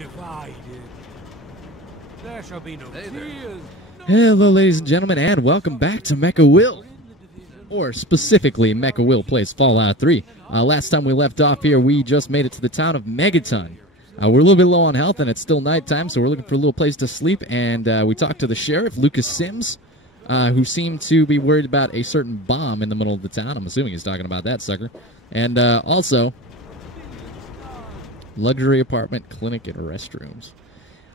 Divided. There shall be no tears. Hello, ladies and gentlemen, and welcome back to MechaWill. Or specifically, MechaWill plays Fallout 3. Last time we left off here, we just made it to the town of Megaton. We're a little bit low on health, and it's still nighttime, so we're looking for a little place to sleep. And we talked to the sheriff, Lucas Sims, who seemed to be worried about a certain bomb in the middle of the town. I'm assuming he's talking about that sucker. And also, luxury apartment, clinic, and restrooms.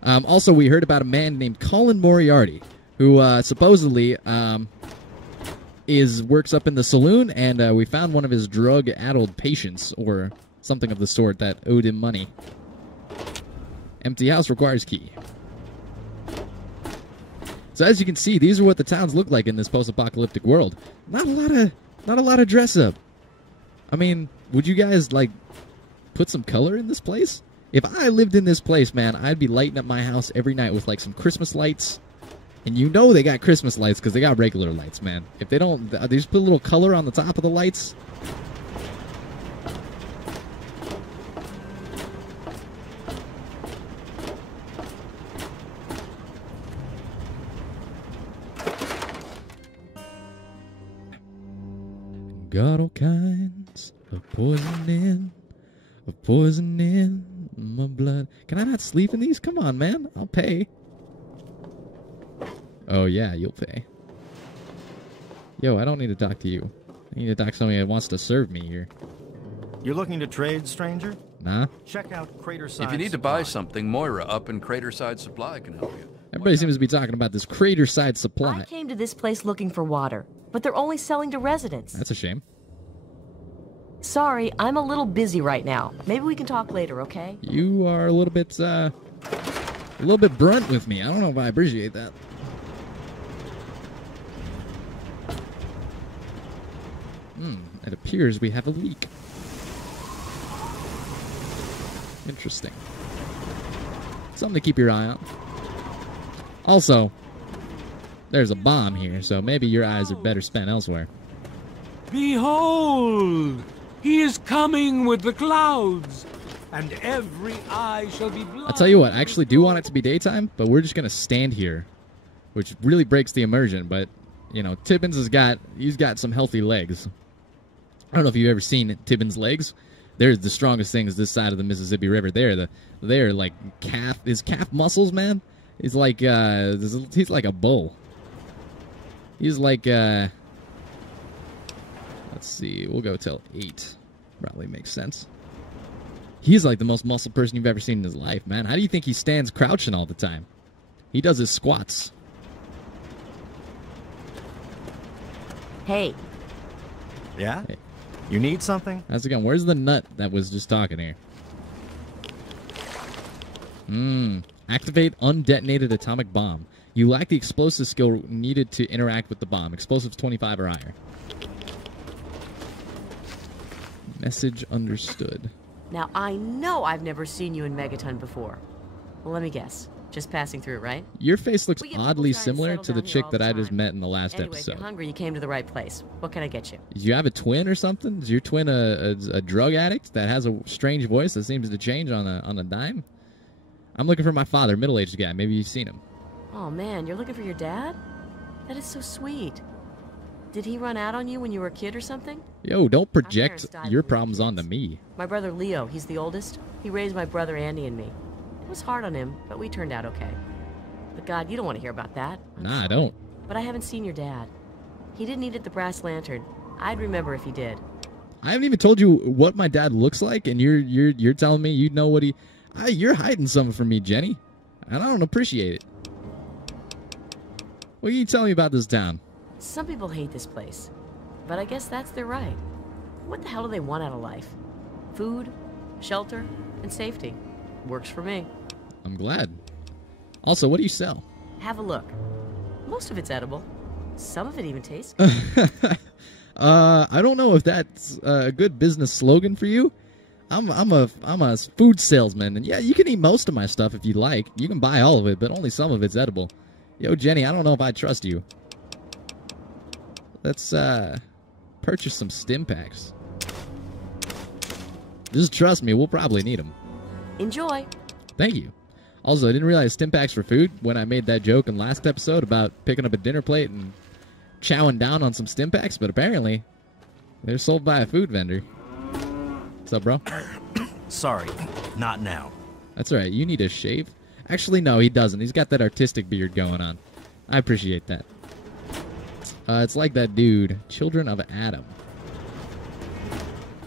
Also, we heard about a man named Colin Moriarty, who supposedly works up in the saloon, and we found one of his drug-addled patients, or something of the sort, that owed him money. Empty house requires key. So as you can see, these are what the towns look like in this post-apocalyptic world. Not a lot of dress up. I mean, would you guys like put some color in this place? If I lived in this place, man, I'd be lighting up my house every night with like some Christmas lights. And you know they got Christmas lights because they got regular lights, man. If they don't, they just put a little color on the top of the lights. Got all kinds of poison in my blood. Can I not sleep in these? Come on, man. I'll pay. Oh, yeah, you'll pay. Yo, I don't need to talk to you. I need to talk to somebody that wants to serve me here. You're looking to trade, stranger? Nah. Check out Craterside. If you need to buy something, Moira up in Craterside Supply can help you. Everybody seems to be talking about this Craterside Supply. I came to this place looking for water, but they're only selling to residents. That's a shame. Sorry, I'm a little busy right now. Maybe we can talk later, okay? You are a little bit blunt with me. I don't know if I appreciate that. It appears we have a leak. Interesting. Something to keep your eye on. Also, there's a bomb here, so maybe your eyes are better spent elsewhere. Behold! He is coming with the clouds, and every eye shall be blind. I'll tell you what, I actually do want it to be daytime, but we're just going to stand here, which really breaks the immersion, but, you know, Tibbins he's got some healthy legs. I don't know if you've ever seen Tibbins' legs. They're the strongest things this side of the Mississippi River. They're like his calf muscles, man. He's like a bull. He's like, let's see, we'll go till 8. Probably makes sense. He's like the most muscle person you've ever seen in his life, man. How do you think he stands crouching all the time? He does his squats. Hey. Yeah? Hey. You need something? How's it going? Where's the nut that was just talking here? Activate undetonated atomic bomb. You lack the explosive skill needed to interact with the bomb. Explosives 25 or higher. Message understood. Now, I know I've never seen you in Megaton before. Well, let me guess. Just passing through, right? Your face looks We get oddly people trying to similar settle to the down chick here that all I the just time. met in the last Anyway, if episode. you're hungry, you came to the right place. What can I get you? Do you have a twin or something? Is your twin a drug addict that has a strange voice that seems to change on a dime? I'm looking for my father, middle-aged guy. Maybe you've seen him. Oh, man, you're looking for your dad? That is so sweet. Did he run out on you when you were a kid or something? Yo, don't project parents died your when we were problems onto kids. me. My brother Leo, he's the oldest. He raised my brother Andy and me. It was hard on him, but we turned out okay. But God, you don't want to hear about that. Nah, I don't. But I haven't seen your dad. He didn't eat at the Brass Lantern. I'd remember if he did. I haven't even told you what my dad looks like, and you're telling me you know what he... you're hiding something from me, Jenny. I don't appreciate it. What can you tell me about this town? Some people hate this place. But I guess that's their right. What the hell do they want out of life? Food, shelter, and safety. Works for me. I'm glad. Also, what do you sell? Have a look. Most of it's edible. Some of it even tastes I don't know if that's a good business slogan for you. I'm a food salesman, and yeah, you can eat most of my stuff if you like. You can buy all of it, but only some of it's edible. Yo, Jenny, I don't know if I trust you. Let's purchase some stim packs. Just trust me, we'll probably need them. Enjoy. Thank you. Also, I didn't realize stim packs were food when I made that joke in last episode about picking up a dinner plate and chowing down on some stim packs, but apparently they're sold by a food vendor. What's up, bro? Sorry, not now. That's all right. You need a shave? Actually, no, he doesn't. He's got that artistic beard going on. I appreciate that. It's like that dude, Children of Adam.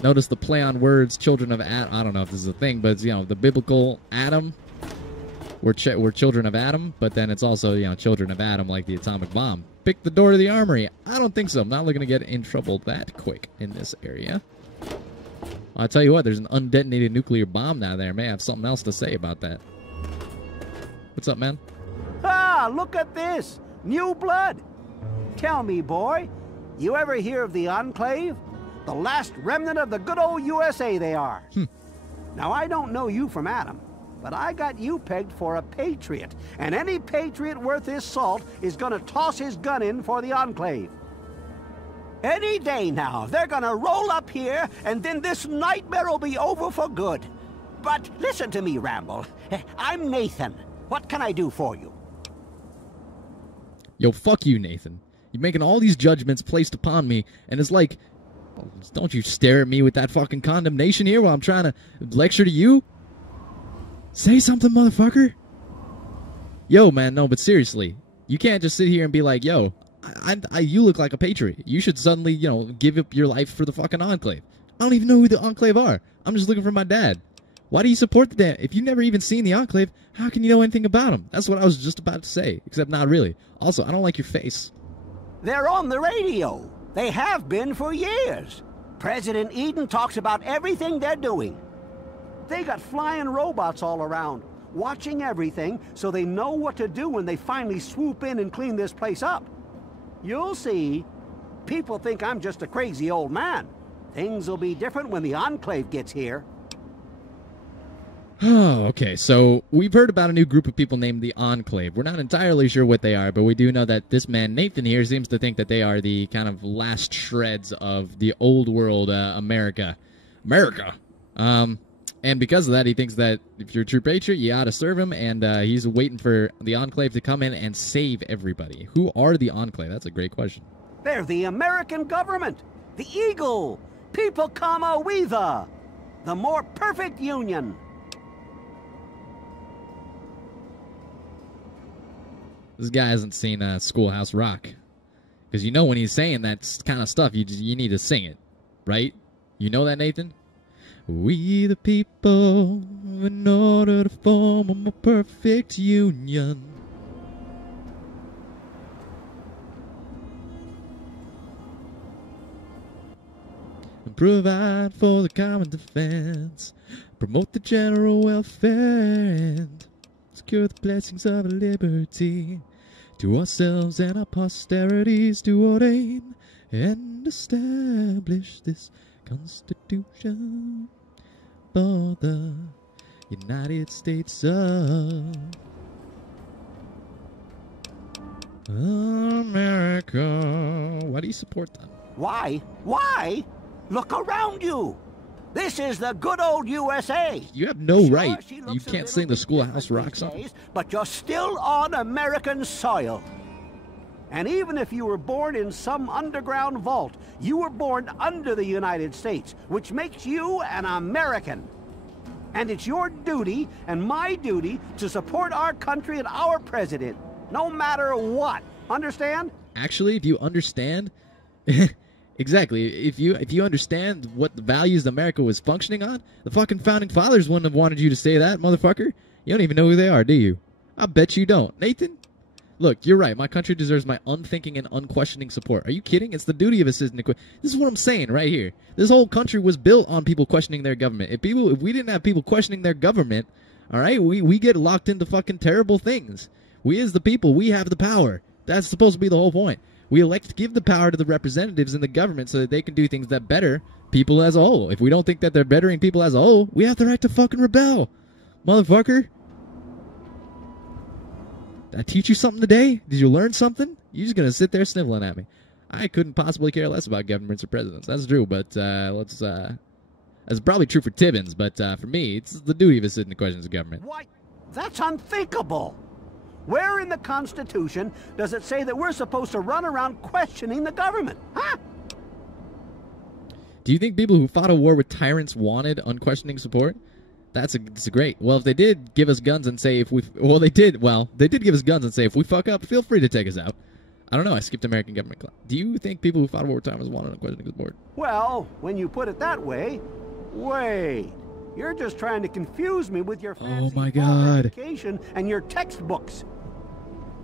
Notice the play on words, Children of Adam. I don't know if this is a thing, but it's, you know, the biblical Adam. We're children of Adam, but then it's also, you know, children of Adam like the atomic bomb. Pick the door to the armory. I don't think so. I'm not looking to get in trouble that quick in this area. I'll tell you what, there's an undetonated nuclear bomb down there. May have something else to say about that. What's up, man? Ah, look at this. New blood. Tell me, boy, you ever hear of the Enclave? The last remnant of the good old USA they are. Now, I don't know you from Adam, but I got you pegged for a patriot, and any patriot worth his salt is gonna toss his gun in for the Enclave. Any day now, they're gonna roll up here, and then this nightmare will be over for good. But listen to me, Ramble. I'm Nathan. What can I do for you? Yo, fuck you, Nathan. You're making all these judgments placed upon me, and it's like, don't you stare at me with that fucking condemnation here while I'm trying to lecture to you? Say something, motherfucker. Yo, man, no, but seriously, you can't just sit here and be like, yo, you look like a patriot. You should suddenly, you know, give up your life for the fucking Enclave. I don't even know who the Enclave are. I'm just looking for my dad. Why do you support the damn? If you've never even seen the Enclave, how can you know anything about him? That's what I was just about to say, except not really. Also, I don't like your face. They're on the radio. They have been for years. President Eden talks about everything they're doing. They got flying robots all around, watching everything so they know what to do when they finally swoop in and clean this place up. You'll see. People think I'm just a crazy old man. Things will be different when the Enclave gets here. Oh, okay, so we've heard about a new group of people named the Enclave. We're not entirely sure what they are, but we do know that this man, Nathan here, seems to think that they are the kind of last shreds of the old world America. And because of that, he thinks that if you're a true patriot, you ought to serve him, and he's waiting for the Enclave to come in and save everybody. Who are the Enclave? That's a great question. They're the American government, the Eagle, People Comma Weather, the more perfect union. This guy hasn't seen Schoolhouse Rock. Because you know when he's saying that kind of stuff, you need to sing it, right? You know that, Nathan? We the people, in order to form a more perfect union. And provide for the common defense, promote the general welfare, and secure the blessings of liberty to ourselves and our posterities, to ordain and establish this Constitution for the United States of America. Why do you support them? Why? Why? Look around you. This is the good old USA. You have no Sure, right. she You looks a can't little sing the bit Schoolhouse different Rock these song. days, but you're still on American soil. And even if you were born in some underground vault, you were born under the United States, which makes you an American. And it's your duty and my duty to support our country and our president, no matter what. Understand? Actually, if you understand, exactly, if you understand what the values America was functioning on, the fucking founding fathers wouldn't have wanted you to say that, motherfucker. You don't even know who they are, do you? I bet you don't. Nathan? Look, you're right. My country deserves my unthinking and unquestioning support. Are you kidding? It's the duty of a citizen to This is what I'm saying right here. This whole country was built on people questioning their government. If we didn't have people questioning their government, all right, we get locked into fucking terrible things. We as the people, we have the power. That's supposed to be the whole point. We elect to give the power to the representatives in the government so that they can do things that better people as a whole. If we don't think that they're bettering people as a whole, we have the right to fucking rebel. Motherfucker. Did I teach you something today? Did you learn something? You're just going to sit there sniveling at me. I couldn't possibly care less about governments or presidents. That's true, but that's probably true for Tibbins, but for me, it's the duty of a citizen to question the government. Why, That's unthinkable. Where in the Constitution does it say that we're supposed to run around questioning the government? Huh? Do you think people who fought a war with tyrants wanted unquestioning support? That's great. Well, if they did give us guns and say if we... Well, they did give us guns and say if we fuck up, feel free to take us out. I don't know. I skipped American government class. Do you think people who fought a war with tyrants wanted unquestioning support? Well, when you put it that way, wait. You're just trying to confuse me with your fancy my God. education and your textbooks.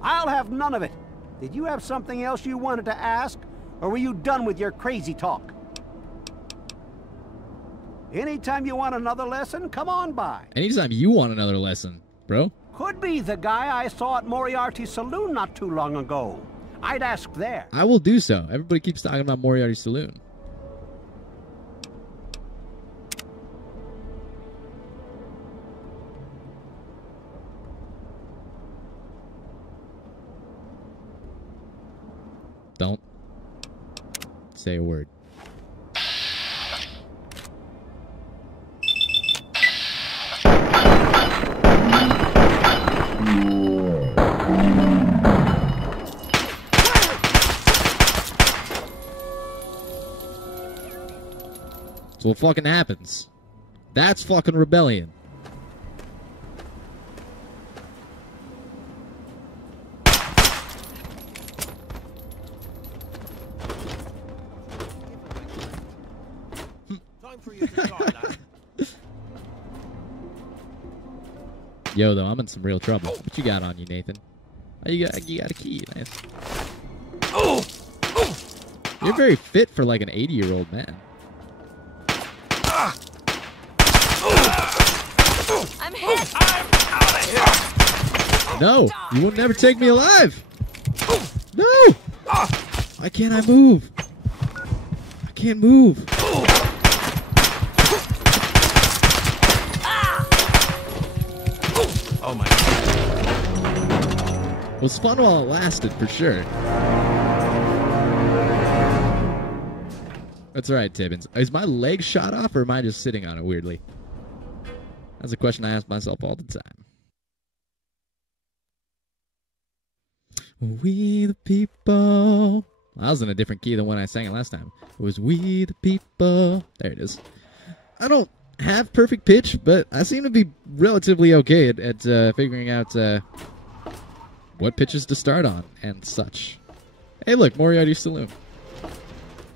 I'll have none of it. Did you have something else you wanted to ask, or were you done with your crazy talk? Anytime you want another lesson, come on by. Anytime you want another lesson, bro. Could be the guy I saw at Moriarty's saloon not too long ago. I'd ask there. I will do so. Everybody keeps talking about Moriarty's saloon. Don't say a word. So what fucking happens? That's fucking rebellion. Time for you to start, lad. Yo, though, I'm in some real trouble. What you got on you, Nathan? Oh, you got a key. Nice. You're very fit for like an 80-year-old man. I'm hit! I'm out of here! No, you will never take me alive. No! Why can't I move? I can't move. Oh my God. It was fun while it lasted, for sure. That's all right, Tibbins. Is my leg shot off, or am I just sitting on it weirdly? That's a question I ask myself all the time. We the people. I was in a different key than when I sang it last time. It was we the people. There it is. I don't have perfect pitch, but I seem to be relatively okay at figuring out what pitches to start on and such. Hey, look, Moriarty's Saloon.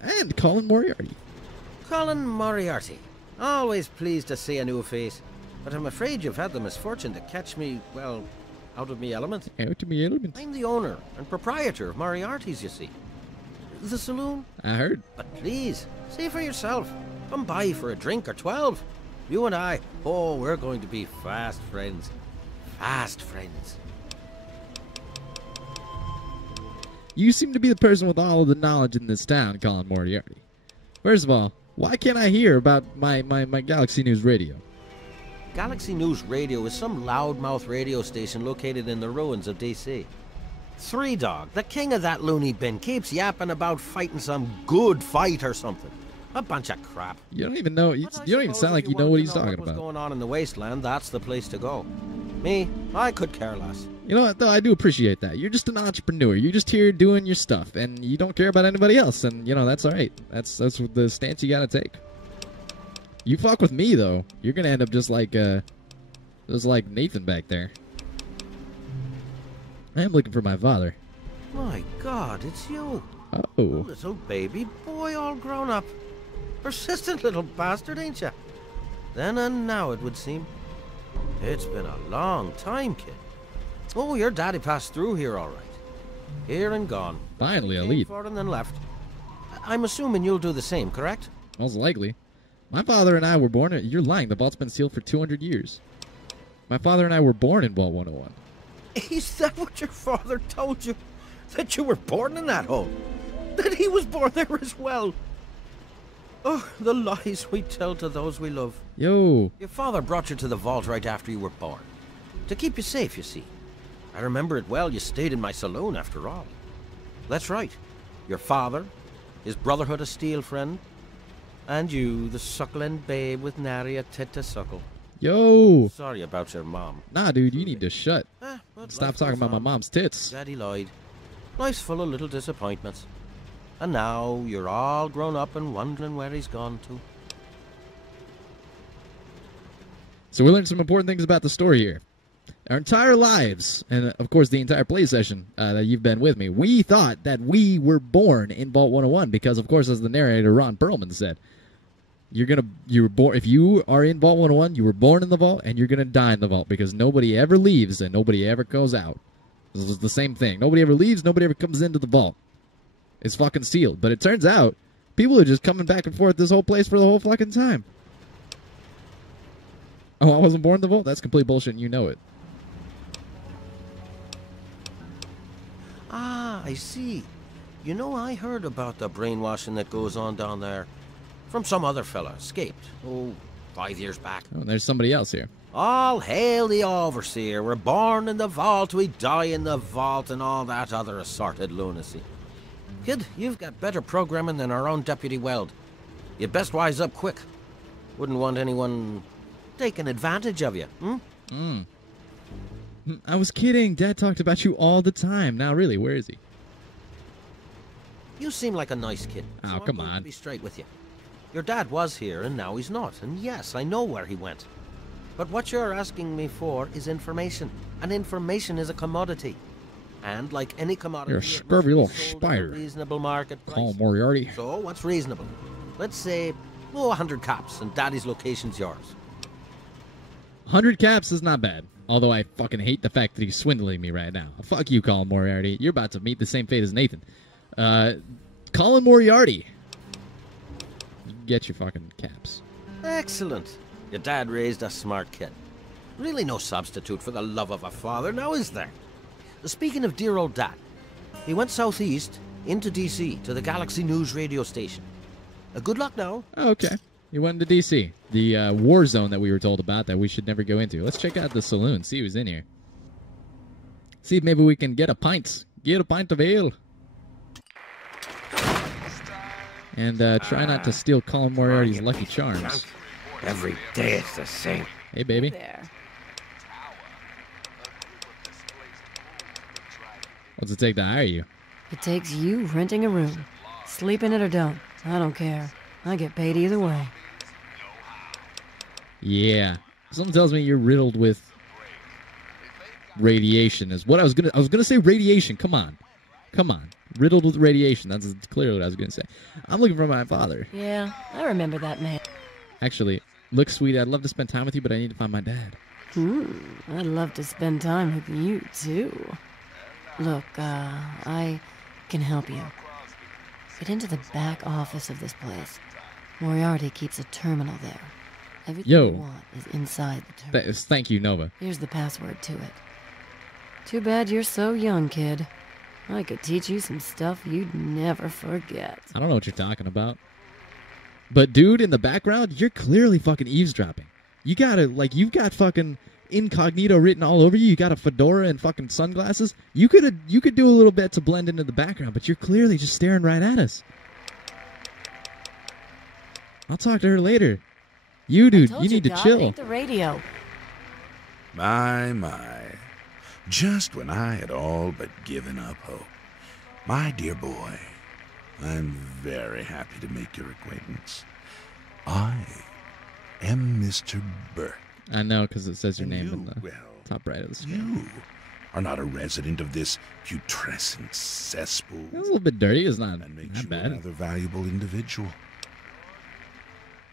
And Colin Moriarty. Colin Moriarty. Always pleased to see a new face. But I'm afraid you've had the misfortune to catch me, well, out of me element. Out of me element. I'm the owner and proprietor of Moriarty's, you see. The saloon. I heard. But please, see for yourself. Come by for a drink or 12. You and I, oh, we're going to be fast friends. Fast friends. You seem to be the person with all of the knowledge in this town, Colin Moriarty. First of all, why can't I hear about my Galaxy News radio? Galaxy News Radio is some loudmouth radio station located in the ruins of DC. Three Dog, the king of that loony bin, keeps yapping about fighting some good fight or something. A bunch of crap. You don't even know. You don't even sound like you know what he's talking about. What's going on in the wasteland? That's the place to go. Me, I could care less. You know what, though? I do appreciate that. You're just an entrepreneur. You're just here doing your stuff, and you don't care about anybody else. And you know that's all right. That's the stance you gotta take. You fuck with me though, you're gonna end up just like Nathan back there. I am looking for my father. My God, it's you. Oh. Little baby boy all grown up. Persistent little bastard, ain't ya? Then and now, it would seem. It's been a long time, kid. Oh, your daddy passed through here all right. Here and gone. Finally, a Came lead. for it and then left. I'm assuming you'll do the same, correct? Most likely. My father and I were born... You're lying. The vault's been sealed for 200 years. My father and I were born in Vault 101. Is that what your father told you? That you were born in that hole? That he was born there as well? Oh, the lies we tell to those we love. Yo. Your father brought you to the vault right after you were born. To keep you safe, you see. I remember it well. You stayed in my saloon after all. That's right. Your father, his Brotherhood of Steel friend, and you, the suckling babe with nary a tit to suckle. Yo. Sorry about your mom. Nah, dude, you need to shut. But Stop life talking goes about my on. mom's tits. Daddy lied. Life's full of little disappointments. And now you're all grown up and wondering where he's gone to. So we learned some important things about the story here. Our entire lives, and of course the entire play session that you've been with me, we thought that we were born in Vault 101 because, of course, as the narrator Ron Perlman said, you were born. If you are in Vault 101, you were born in the vault, and you're gonna die in the vault because nobody ever leaves and nobody ever goes out. This is the same thing. Nobody ever leaves. Nobody ever comes into the vault. It's fucking sealed. But it turns out people are just coming back and forth this whole place for the whole fucking time. Oh, I wasn't born in the vault? That's complete bullshit, and you know it. Ah, I see. You know, I heard about the brainwashing that goes on down there. From some other fella, escaped. Oh, 5 years back. Oh, and there's somebody else here. All hail the overseer. We're born in the vault, we die in the vault, and all that other assorted lunacy. Kid, you've got better programming than our own Deputy Weld. You'd best wise up quick. Wouldn't want anyone taking advantage of you, I was kidding. Dad talked about you all the time. Now, really, where is he? You seem like a nice kid. Oh, so I'm come going on. to be straight with you. Your dad was here, and now he's not. And yes, I know where he went. But what you're asking me for is information. And information is a commodity. And like any commodity, You're a it must scurvy be little sold at a spider. reasonable market price. Call Moriarty. So what's reasonable? Let's say, 100 caps, and Daddy's location's yours. 100 caps is not bad. Although I fucking hate the fact that he's swindling me right now. Fuck you, Colin Moriarty. You're about to meet the same fate as Nathan. Colin Moriarty. Get your fucking caps. Excellent. Your dad raised a smart kid. Really no substitute for the love of a father, now is there? Speaking of dear old dad, he went southeast into D.C. to the Galaxy News radio station. Good luck now. Oh, okay. He went into D.C., the war zone that we were told about that we should never go into. Let's check out the saloon, see who's in here. See if maybe we can get a pint. Get a pint of ale. And try not to steal Colin Moriarty's Lucky Charms. Every day it's the same. Hey, baby. There. What's it take to hire you? It takes you renting a room. Sleep in it or don't. I don't care. I get paid either way. Yeah. Something tells me you're riddled with radiation is what I was gonna say radiation. Come on. Riddled with radiation. That's clearly what I was gonna say. I'm looking for my father. Yeah, I remember that man. Actually, look, sweetie, I'd love to spend time with you, but I need to find my dad. I'd love to spend time with you, too. Look, I can help you. Get into the back office of this place. Moriarty keeps a terminal there. Everything Yo. you want is inside the terminal. Thank you, Nova. Here's the password to it. Too bad you're so young, kid. I could teach you some stuff you'd never forget. I don't know what you're talking about. But, dude, in the background, you're clearly fucking eavesdropping. You gotta, you've got fucking incognito written all over you. You got a fedora and fucking sunglasses. You could do a little bit to blend into the background, but you're clearly just staring right at us. I'll talk to her later. You, dude, you need to God, chill. ain't the radio. My. Just when I had all but given up hope. My dear boy, I'm very happy to make your acquaintance. I am Mr. Burke. I know, because it says your And name you, in the well, top right of the screen. You are not a resident of this putrescent cesspool. It's a little bit dirty. It's not That makes that you bad. another valuable individual.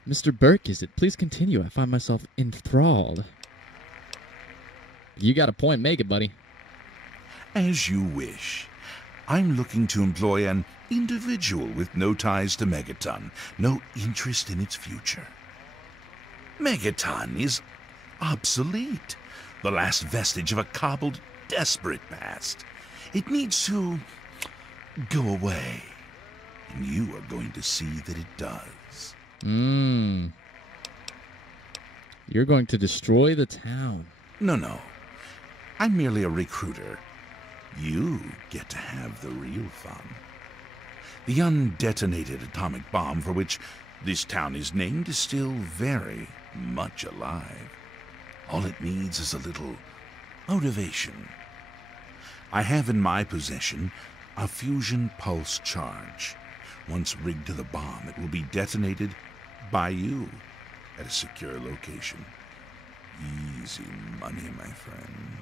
Mr. Burke, is it? Please continue. I find myself enthralled. You got a point. Make it, buddy. As you wish. I'm looking to employ an individual with no ties to Megaton, no interest in its future. Megaton is obsolete, the last vestige of a cobbled, desperate past. It needs to go away, and you are going to see that it does. You're going to destroy the town. No. I'm merely a recruiter. You get to have the real fun. The undetonated atomic bomb for which this town is named is still very much alive. All it needs is a little motivation. I have in my possession a fusion pulse charge. Once rigged to the bomb, it will be detonated by you at a secure location. Easy money, my friend.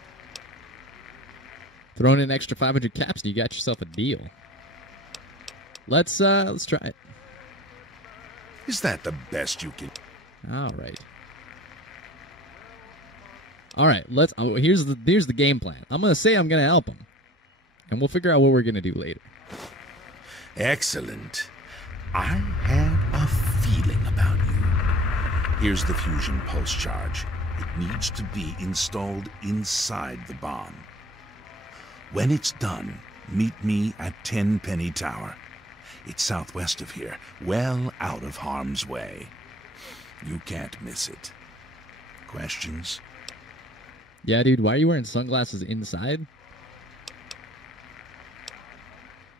Throw in an extra 500 caps and you got yourself a deal. Let's try it. Is that the best you can? All right. All right, let's. Oh, here's the game plan. I'm gonna say I'm gonna help him, and we'll figure out what we're gonna do later. Excellent. I had a feeling about you. Here's the fusion pulse charge. It needs to be installed inside the bomb. When it's done, meet me at Tenpenny Tower. It's southwest of here, well out of harm's way. You can't miss it. Questions? Yeah, dude, why are you wearing sunglasses inside?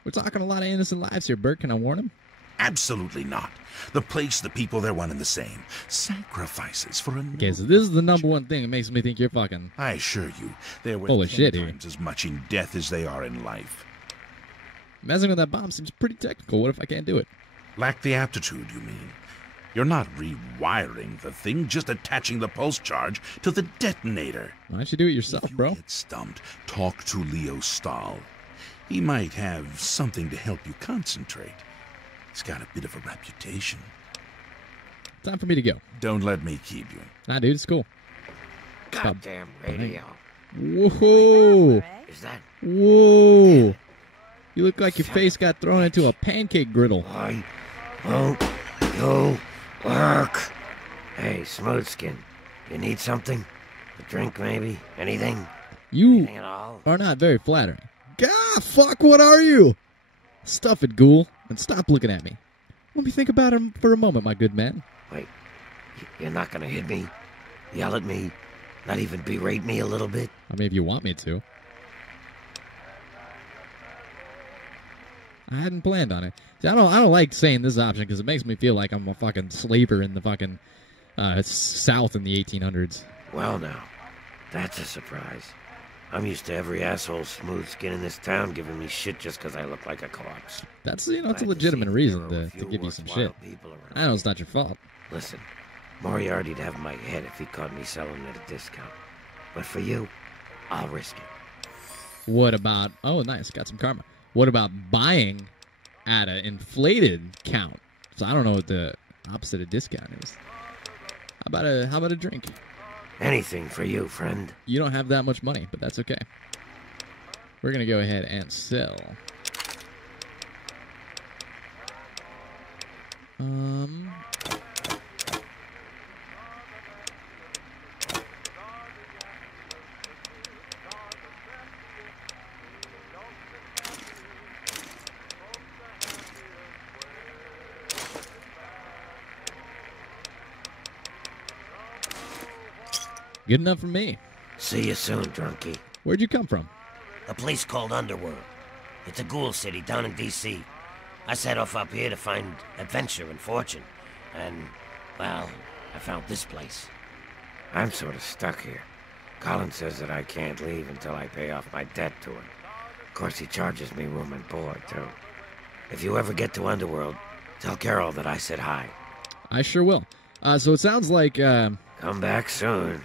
We're talking a lot of innocent lives here, Bert. Can I warn him? Absolutely not. The place, the people, they're one and the same. Sacrifices for a... Okay, so this is the number one thing that makes me think you're fucking... I assure you, they're full worth of shit 10 here. times as much in death as they are in life. Messing with that bomb seems pretty technical. What if I can't do it? Lack the aptitude, you mean? You're not rewiring the thing, just attaching the pulse charge to the detonator. Why don't you do it yourself, bro? Get stumped. Talk to Leo Stahl. He might have something to help you concentrate. He's got a bit of a reputation. Time for me to go. Don't let me keep you. Nah, dude, it's cool. Goddamn radio. Whoa! Is that... Whoa! You look like your face got thrown into a pancake griddle. Why won't you work? Hey, Smoothskin, you need something? A drink, maybe? Anything? You Anything at all? are not very flattering. Gah, fuck, what are you? Stuff it, ghoul, and stop looking at me. Let me think about him for a moment, my good man. Wait, you're not gonna hit me? Yell at me? Not even berate me a little bit? I mean, if you want me to. I hadn't planned on it. See, I don't like saying this option because it makes me feel like I'm a fucking slaver in the fucking South in the 1800s. Well now, that's a surprise. I'm used to every asshole smooth skin in this town giving me shit just because I look like a corpse. That's, it's a legitimate reason to give you some shit. I know it's not your fault. Listen, Moriarty'd have my head if he caught me selling at a discount. But for you, I'll risk it. What about... Oh, nice. Got some karma. What about buying at an inflated count? So I don't know what the opposite of discount is. How about a drink? Anything for you, friend. You don't have that much money, but that's okay. We're going to go ahead and sell. Good enough for me. See you soon, drunkie. Where'd you come from? A place called Underworld. It's a ghoul city down in D.C. I set off up here to find adventure and fortune. And, well, I found this place. I'm sort of stuck here. Colin says that I can't leave until I pay off my debt to him. Of course, he charges me room and board, too. If you ever get to Underworld, tell Carol that I said hi. I sure will. So it sounds like... Come back soon.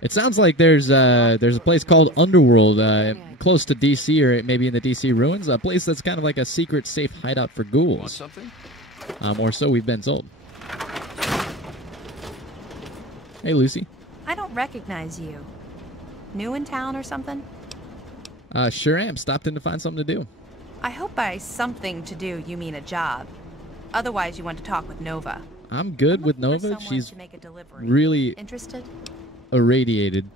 It sounds like there's a place called Underworld close to D.C. or maybe in the D.C. ruins. A place that's kind of like a secret, safe hideout for ghouls. Want something? Or so we've been told. Hey, Lucy. I don't recognize you. New in town or something? Sure am. Stopped in to find something to do. I hope by something to do you mean a job. Otherwise, you want to talk with Nova. I'm good with Nova. She's really interested. Irradiated.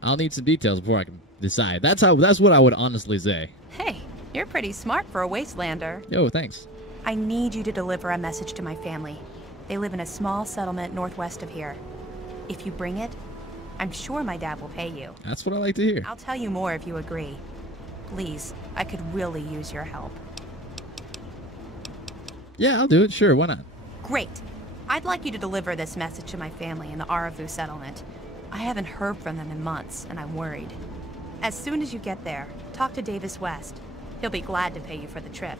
I'll need some details before I can decide. That's what I would honestly say. Hey, you're pretty smart for a wastelander. Yo, thanks. I need you to deliver a message to my family. They live in a small settlement northwest of here. If you bring it, I'm sure my dad will pay you. That's what I like to hear. I'll tell you more if you agree. Please, I could really use your help. Yeah, I'll do it. Sure, why not? Great. I'd like you to deliver this message to my family in the Aravu settlement. I haven't heard from them in months, and I'm worried. As soon as you get there, talk to Davis West. He'll be glad to pay you for the trip.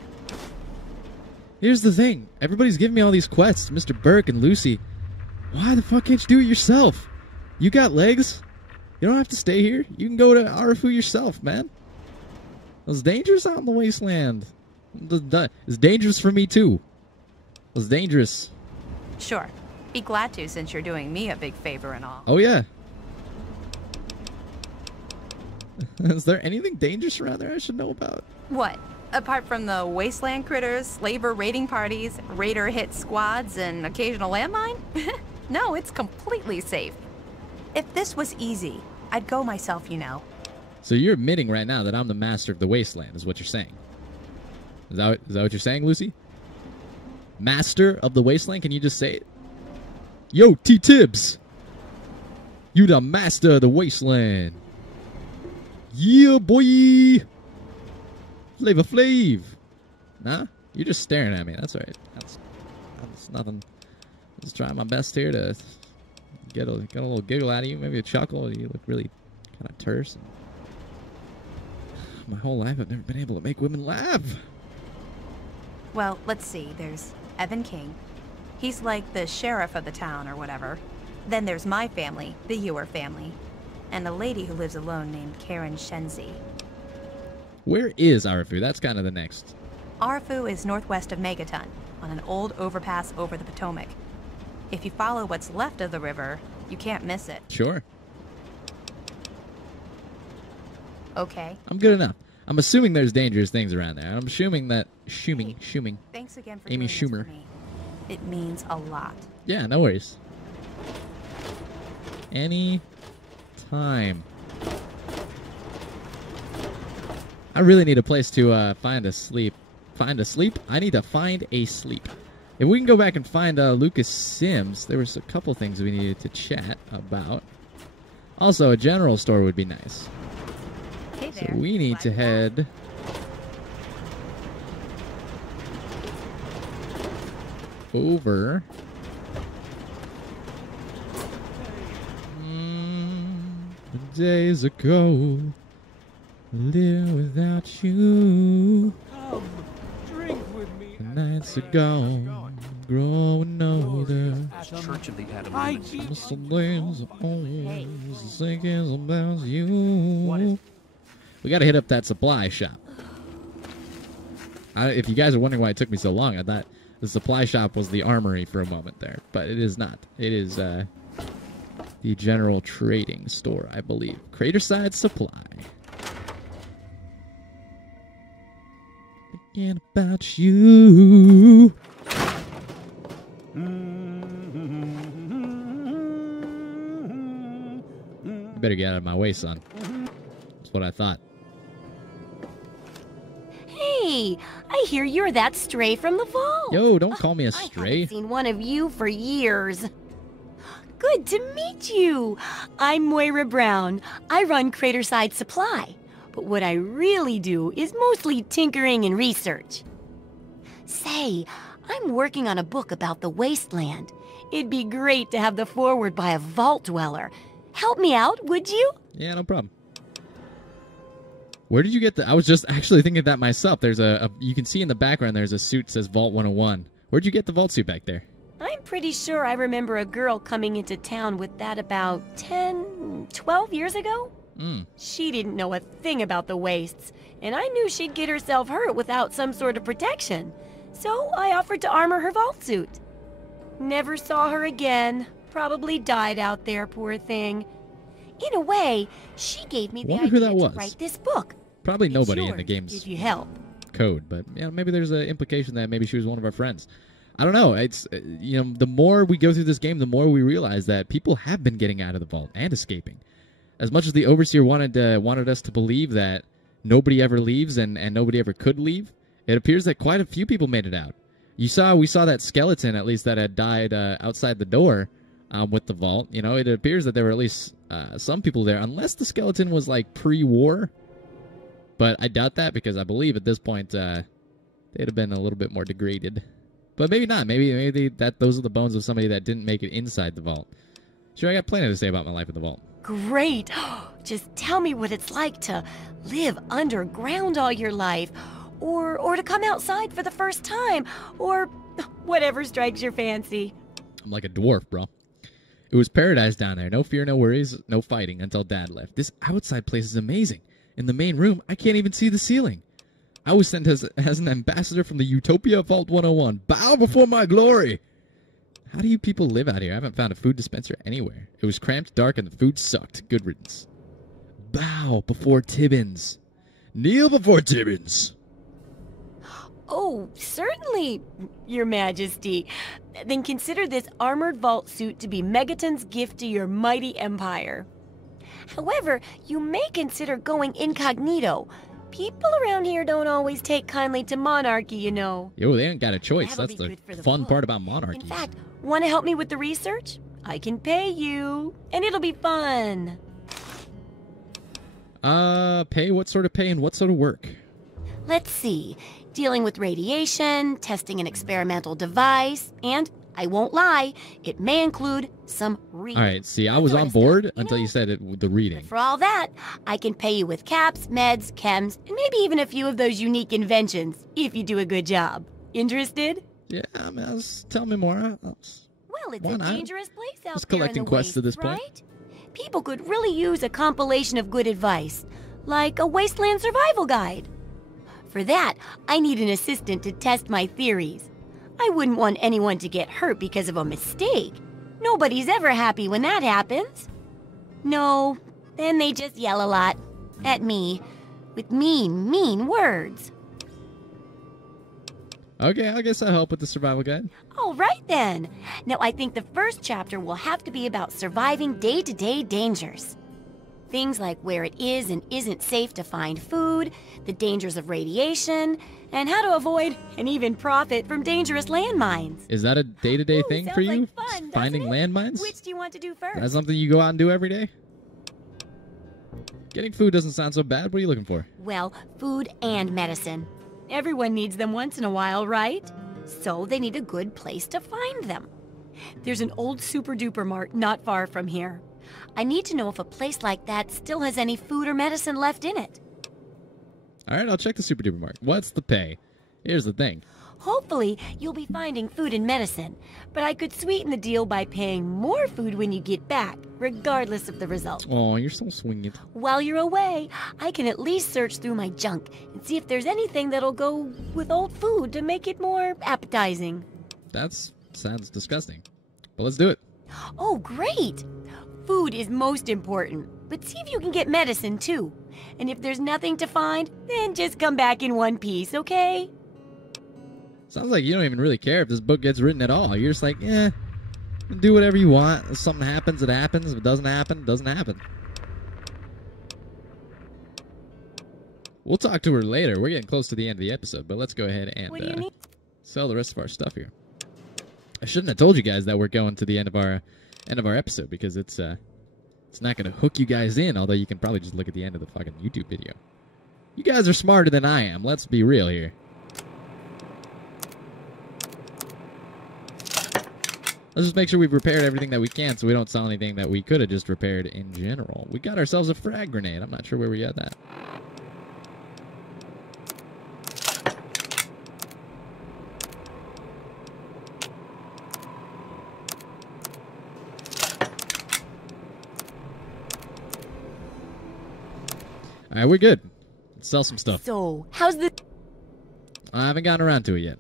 Here's the thing. Everybody's giving me all these quests, Mr. Burke and Lucy. Why the fuck can't you do it yourself? You got legs. You don't have to stay here. You can go to Arafu yourself, man. It's dangerous out in the wasteland. It's dangerous for me, too. It's dangerous. Sure. Be glad to, since you're doing me a big favor and all. Oh, yeah. Is there anything dangerous around there I should know about? What? Apart from the wasteland critters, labor raiding parties, raider hit squads, and occasional landmine? No, it's completely safe. If this was easy, I'd go myself, you know. So you're admitting right now that I'm the master of the wasteland, is what you're saying. Is that what you're saying, Lucy? Master of the wasteland? Can you just say it? Yo, T-Tibbs! You the master of the wasteland. Yeah, boy! Flavor Flav! Nah? You're just staring at me. That's alright. That's nothing. Just trying my best here to get a little giggle out of you. Maybe a chuckle. You look really kind of terse. My whole life I've never been able to make women laugh. Well, let's see. There's Evan King. He's like the sheriff of the town or whatever. Then there's my family, the Ewer family. And a lady who lives alone named Karen Shenzi. Where is Arafu? That's kind of the next. Arafu is northwest of Megaton, on an old overpass over the Potomac. If you follow what's left of the river, you can't miss it. Sure. Okay. I'm good enough. I'm assuming there's dangerous things around there. I'm assuming that... Schuming. Thanks again for Amy doing Schumer. this for me. It means a lot. Yeah, no worries. Any time. I really need a place to find a sleep. Find a sleep? I need to find a sleep. If we can go back and find Lucas Sims, there was a couple things we needed to chat about. Also, a general store would be nice. Hey there. So we need to head... over... days ago, live without you. Come, drink with me. The nights are gone, growing older. Church of the Adam I Women's keep- Must have blames always thinking about you. We gotta hit up that supply shop. If you guys are wondering why it took me so long, I thought the supply shop was the armory for a moment there, but it is not. It is the general trading store, I believe. Craterside Supply. Thinking about you. You better get out of my way, son. That's what I thought. Hey, I hear you're that stray from the vault. Yo, don't call me a I stray. haven't seen one of you for years. Good to meet you. I'm Moira Brown. I run Craterside Supply. But what I really do is mostly tinkering and research. Say, I'm working on a book about the wasteland. It'd be great to have the foreword by a vault dweller. Help me out, would you? Yeah, no problem. Where did you get the... I was just actually thinking that myself. There's a you can see in the background there's a suit that says Vault 101. Where'd you get the vault suit back there? I'm pretty sure I remember a girl coming into town with that about 10, 12 years ago. She didn't know a thing about the wastes, and I knew she'd get herself hurt without some sort of protection. So I offered to armor her vault suit. Never saw her again. Probably died out there, poor thing. In a way, she gave me the Wonder who idea that to was. write this book. Probably It's nobody in yours the game's if you help. code, but yeah, maybe there's an implication that maybe she was one of our friends. I don't know. It's the more we go through this game, the more we realize that people have been getting out of the vault and escaping. As much as the Overseer wanted us to believe that nobody ever leaves and nobody ever could leave, it appears that quite a few people made it out. We saw that skeleton, at least, that had died outside the door with the vault. You know, it appears that there were at least some people there, unless the skeleton was like pre-war. But I doubt that, because I believe at this point they'd have been a little bit more degraded. But maybe not. Maybe those are the bones of somebody that didn't make it inside the vault. Sure, I got plenty to say about my life in the vault. Great. Just tell me what it's like to live underground all your life, or to come outside for the first time, or whatever strikes your fancy. I'm like a dwarf, bro. It was paradise down there. No fear, no worries, no fighting until Dad left. This outside place is amazing. In the main room, I can't even see the ceiling. I was sent as an ambassador from the Utopia Vault 101. Bow before my glory! How do you people live out here? I haven't found a food dispenser anywhere. It was cramped, dark, and the food sucked. Good riddance. Bow before Tibbins. Kneel before Tibbins. Oh, certainly, Your Majesty. Then consider this armored vault suit to be Megaton's gift to your mighty empire. However, you may consider going incognito. People around here don't always take kindly to monarchy, you know. Yo, they ain't got a choice. That'll That's be the good for the fun book. part about monarchy. In fact, want to help me with the research? I can pay you, and it'll be fun. Pay? What sort of pay and what sort of work? Let's see. Dealing with radiation, testing an experimental device, and, I won't lie, it may include some reading. Alright, see, I was on board until you said it, the reading. For all that, I can pay you with caps, meds, chems, and maybe even a few of those unique inventions, if you do a good job. Interested? Yeah, I mean, tell me more. Well, it's Why a not? dangerous place out Just there collecting in the quests waste, at this point. right? People could really use a compilation of good advice, like a wasteland survival guide. For that, I need an assistant to test my theories. I wouldn't want anyone to get hurt because of a mistake. Nobody's ever happy when that happens. No, then they just yell a lot. At me. With mean, mean words. Okay, I guess I'll help with the survival guide. All right then. Now I think the first chapter will have to be about surviving day-to-day dangers. Things like where it is and isn't safe to find food, the dangers of radiation, and how to avoid and even profit from dangerous landmines. Is that a day-to-day thing for you? Like fun, Finding landmines? Which do you want to do first? Is that something you go out and do every day? Getting food doesn't sound so bad. What are you looking for? Well, food and medicine. Everyone needs them once in a while, right? So they need a good place to find them. There's an old super-duper mart not far from here. I need to know if a place like that still has any food or medicine left in it. Alright, I'll check the super duper market. What's the pay? Here's the thing. Hopefully, you'll be finding food and medicine, but I could sweeten the deal by paying more food when you get back, regardless of the result. Oh, you're so swinging. While you're away, I can at least search through my junk and see if there's anything that'll go with old food to make it more appetizing. That sounds disgusting. But let's do it. Oh, great! Food is most important, but see if you can get medicine too. And if there's nothing to find, then just come back in one piece, okay? Sounds like you don't even really care if this book gets written at all. You're just like, eh, do whatever you want. If something happens, it happens. If it doesn't happen, it doesn't happen. We'll talk to her later. We're getting close to the end of the episode, but let's go ahead and sell the rest of our stuff here. I shouldn't have told you guys that we're going to the end of our episode because it's not going to hook you guys in, although you can probably just look at the end of the fucking YouTube video. You guys are smarter than I am. Let's be real here. Let's just make sure we've repaired everything that we can so we don't sell anything that we could have just repaired in general. We got ourselves a frag grenade. I'm not sure where we got that. Alright, we're good. Let's sell some stuff. So, how's the... I haven't gotten around to it yet.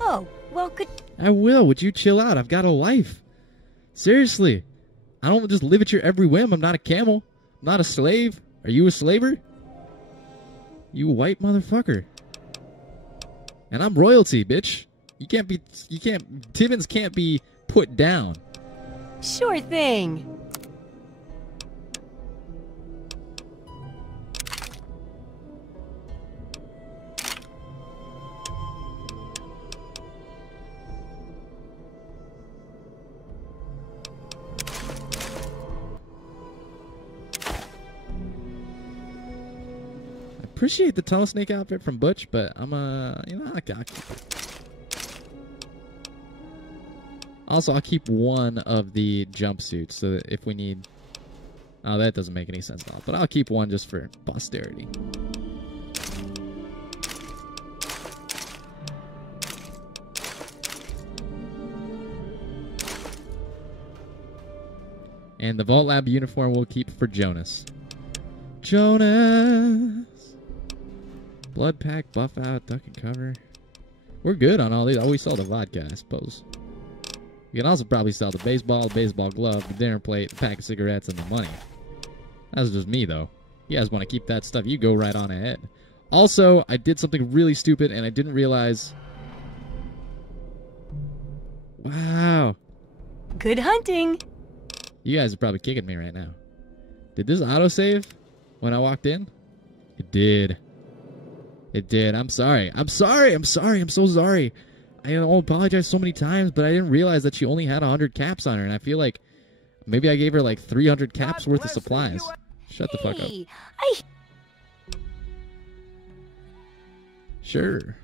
Oh, well, good... I will. Would you chill out? I've got a life. Seriously. I don't just live at your every whim. I'm not a camel. I'm not a slave. Are you a slaver? You white motherfucker. And I'm royalty, bitch. Tibbins can't be put down. Sure thing. Appreciate the tunnel snake outfit from Butch, but I'm you know, I'll keep it. Also, I'll keep one of the jumpsuits so that if we need... Oh, that doesn't make any sense at all. But I'll keep one just for posterity. And the Vault Lab uniform we'll keep for Jonas. Jonas! Blood pack, buff out, duck and cover. We're good on all these. Oh, we sell the vodka, I suppose. We can also probably sell the baseball glove, the dinner plate, the pack of cigarettes, and the money. That's just me, though. You guys want to keep that stuff, you go right on ahead. Also, I did something really stupid, and I didn't realize... Wow. Good hunting! You guys are probably kicking me right now. Did this autosave when I walked in? It did. It did. I'm sorry. I'm sorry. I'm sorry. I'm so sorry. I apologize so many times, but I didn't realize that she only had 100 caps on her, and I feel like maybe I gave her like 300 caps worth of supplies. Shut the fuck up. Sure.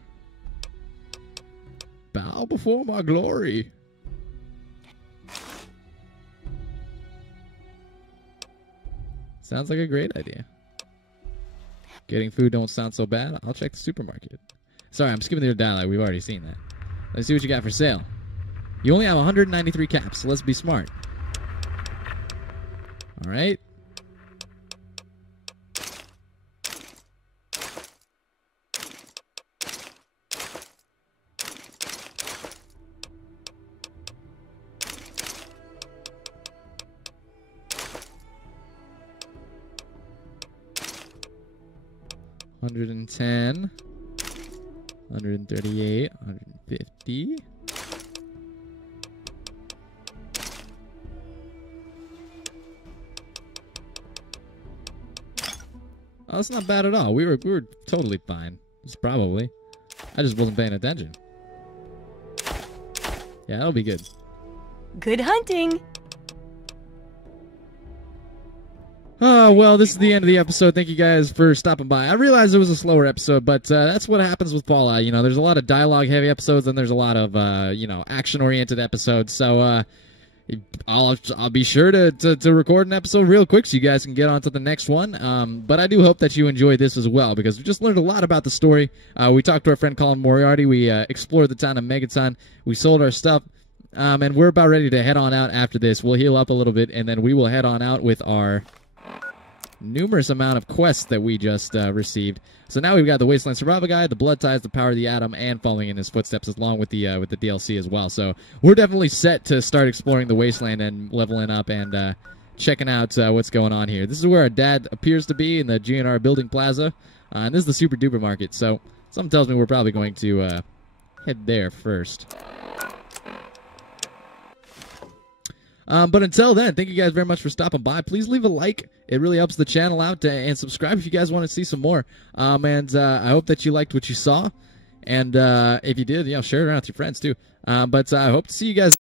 Bow before my glory. Sounds like a great idea. Getting food don't sound so bad. I'll check the supermarket. Sorry, I'm skipping your dialogue. We've already seen that. Let's see what you got for sale. You only have 193 caps, so let's be smart. All right. $110, $138, $150. Oh, that's not bad at all. We were totally fine. It's probably. I just wasn't paying attention. Yeah, that'll be good. Good hunting! Oh, well, this is the end of the episode. Thank you guys for stopping by. I realized it was a slower episode, but that's what happens with Fallout. You know, there's a lot of dialogue-heavy episodes, and there's a lot of, action-oriented episodes. So I'll be sure to record an episode real quick so you guys can get on to the next one. But I do hope that you enjoy this as well, because we just learned a lot about the story. We talked to our friend Colin Moriarty. We explored the town of Megaton. We sold our stuff. And we're about ready to head on out after this. We'll heal up a little bit, and then we will head on out with our numerous amount of quests that we just received. So now we've got the Wasteland Survival Guide, the Blood Ties, the Power of the Atom, and following in his footsteps along with the DLC as well. So we're definitely set to start exploring the Wasteland and leveling up and checking out what's going on here. This is where our dad appears to be in the GNR Building Plaza, and this is the Super Duper Market. So something tells me we're probably going to head there first. But until then, thank you guys very much for stopping by. Please leave a like. It really helps the channel out. And subscribe if you guys want to see some more. And I hope that you liked what you saw. And if you did, share it around with your friends too. But I hope to see you guys